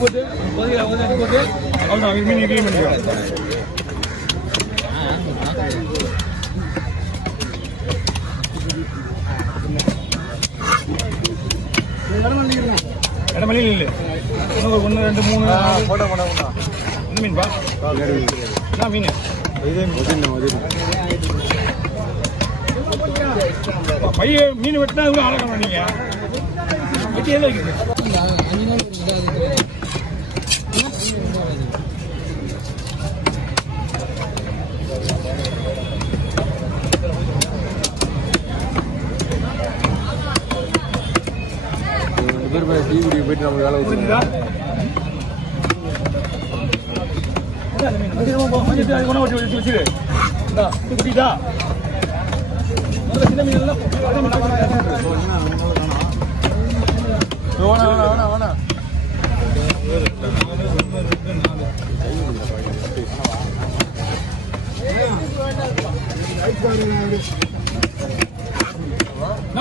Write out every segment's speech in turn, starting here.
போட்டு போட்டு அவ்வளோ மீன் கிளீன் பண்ணிக்கலாம். இடமலையில் இல்லை இன்னும் ஒரு 1 2 3 போட்டோ என்ன மீன்பா என்ன மீன் பைய மீன் வெட்டினா இவ்வளோ ஆழக்கணும் நீங்கள் வெட்டி எல்லாம் இருக்குது போயிட்டு நம்ம வேலை வச்சுருந்தா சின்ன மீன் என்ன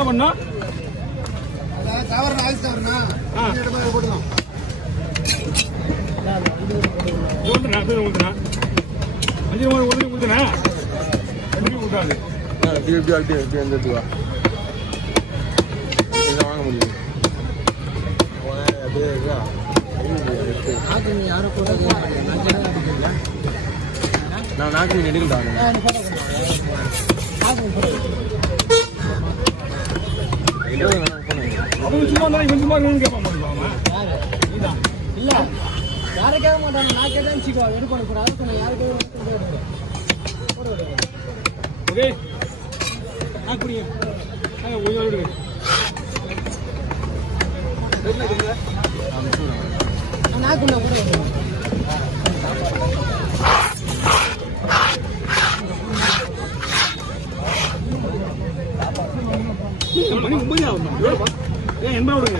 பண்ணா வாங்க முடியும் நான் நாக்கு எடுக்கல அவங்க சும்மா இவன் சும்மா கேட்க மாட்டாங்க இல்ல யாரும் கேட்க மாட்டாங்க நான் கேட்டேன்னு வச்சுக்கோ எடுக்க கூடாது யாருக்கு ஓகே நாக்கு பிடிங்க நாக்குள்ள கூட மணி 9 ஆகும் ஏன் 80 விடுங்க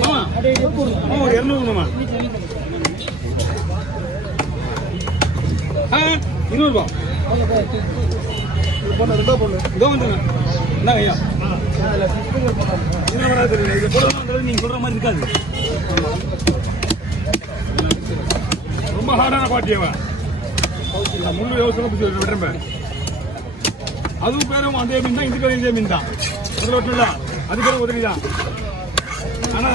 மாமா ஒரு 200 மாமா 200 ரூபா இதோ வந்துங்க என்ன ஐயா நீங்க சொல்ற மாதிரி இருக்காது ரொம்ப ஹார்டான பாட்டி அவன் முழு யோசனை விட்டுறேன் அதுவும் பேரும் அதே மீன் தான் இந்த பேரும் இதே மீன் தான் அதில் ஒட்டுல அது பேரும் உதவி தான் ஆனா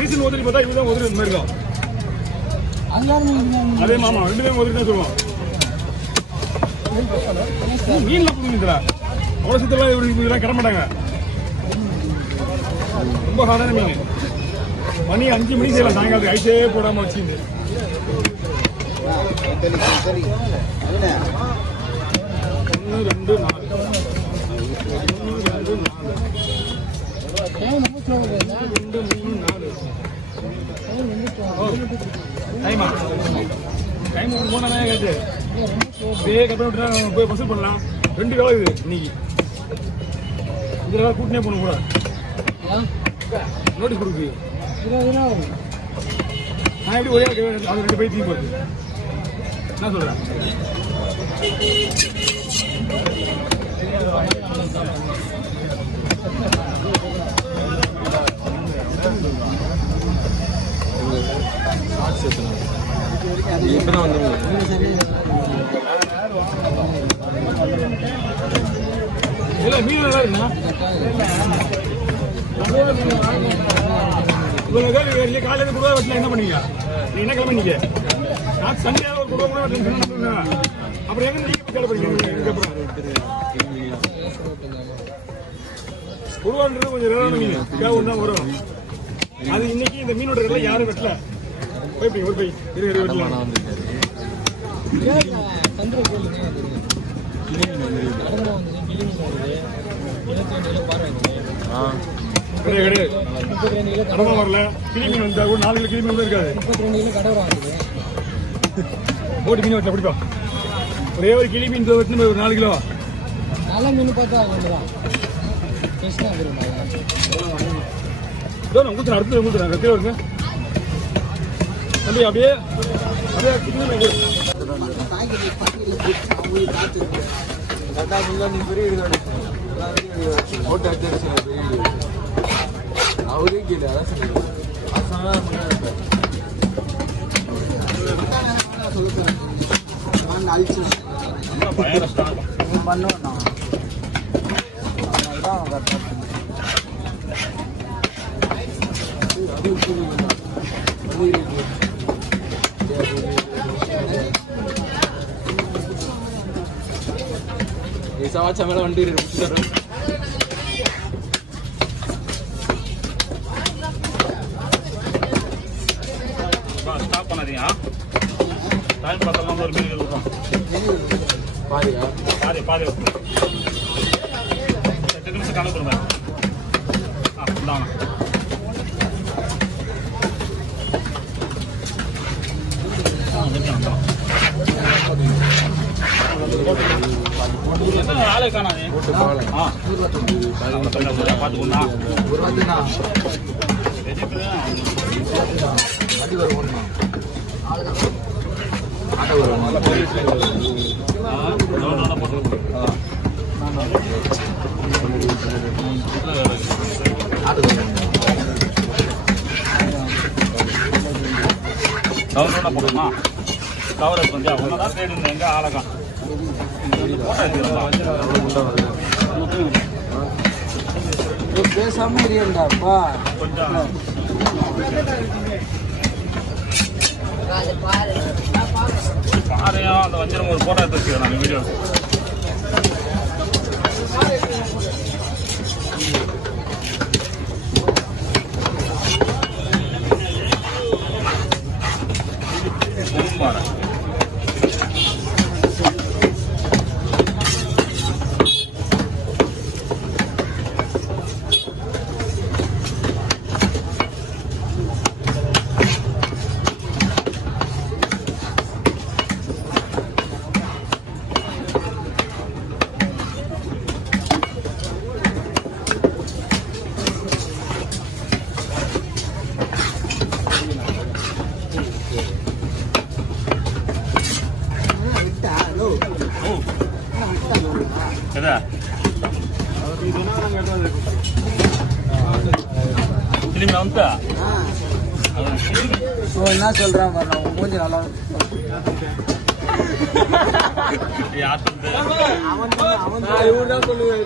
ரீசன் உதவி பார்த்தா இவதான் உதவி இந்த மாதிரி இருக்கும் அதே மாமா 2 பேரும் உதவி தான் சொல்லுவோம் மீன்லாம் புது மீன் அவ்வளோ சுத்தலாம் இதெல்லாம் கிட மாட்டாங்க ரொம்ப ஹார்டான மீன் மணி 5 மணிக்கு செய்யலாம் சாயங்காலத்துக்கு ஐஸே போடாம வச்சுருந்து 1 2 4 டைம் 3 நாள் கேட்டு போய் வசூல் பண்ணலாம் 2 வேலை இது இன்னைக்கு இதில் கூட்டினே போகணும் கூட நோட்டீஸ் கொடுக்கு நான் எப்படி ஒரே அது 2 பை தீ போகுது என்ன சொல்கிறேன் இப்பதான் வந்து இல்ல மீன் நல்லா இருக்குண்ணா இவ்வளவு காலையில குடுவா வெட்டினா என்ன பண்ணீங்க நீ என்ன கிளம்ப நீங்க நான் சண்டே ஒரு குடுவா கூட வெட்டினா அப்புறம் எங்க நீங்க கேள்வி பண்ணீங்க குருவான்றது கொஞ்சம் ரேரான மீன் கேவும் தான் வரும் அது இன்னைக்கு இந்த மீனோட ரேட்ல யாரும் வெட்டல போய் ஒரு பை வெட்டலாம் கிடையாது கடமா வரல கிளி மீன் வந்தா கூட 4 கிலோ கிளி மீன் இருக்காது 32 கிலோ கடை வாங்குது போட்டு மீன் வெட்டல பிடிப்பா ஒரே ஒரு கிளி மீன் வெட்டின ஒரு 4 கிலோ நல்ல மீன் பார்த்தா அவ்வளவுதான் டேஸ்டா இருக்கு நான் ஊத்துறேன் அடுத்து ஊத்துறேன் கத்திர வருங்க தம்பி அப்படியே அப்படியே கிட்ட நீ பெரிய ஓட்டு அடிச்சு அவரே கேளு அதான் பயம் கஷ்டம் பண்ணுவோம் சவாச்சா மேல வண்டி முடிச்சுட்டு ஸ்டாப் பண்ணாதீங்க டைம் பார்த்தலாம் ஒரு மீன் இருக்கும் பாரியா பாதி 8 நிமிஷம் கணக்கு கொடுங்க இந்தாங்க ஆளே காணாது பார்த்துக்கோண்ணா கவரோட போடுமா கவரை கொஞ்சம் ஒன்றா தேடி இருந்தேன் எங்கே ஆளக்கம் பேசாம இருப்பாப்பா கொஞ்சம் பாறையும் அந்த வஞ்சிரம் ஒரு போட்டோ எடுத்து வச்சுக்கிறேன் நான் வீடியோ பாறை திரும்பி வந்துட்டா என்ன சொல்றான் மூஞ்சி நல்லா இவர்தான் சொல்லுவாரு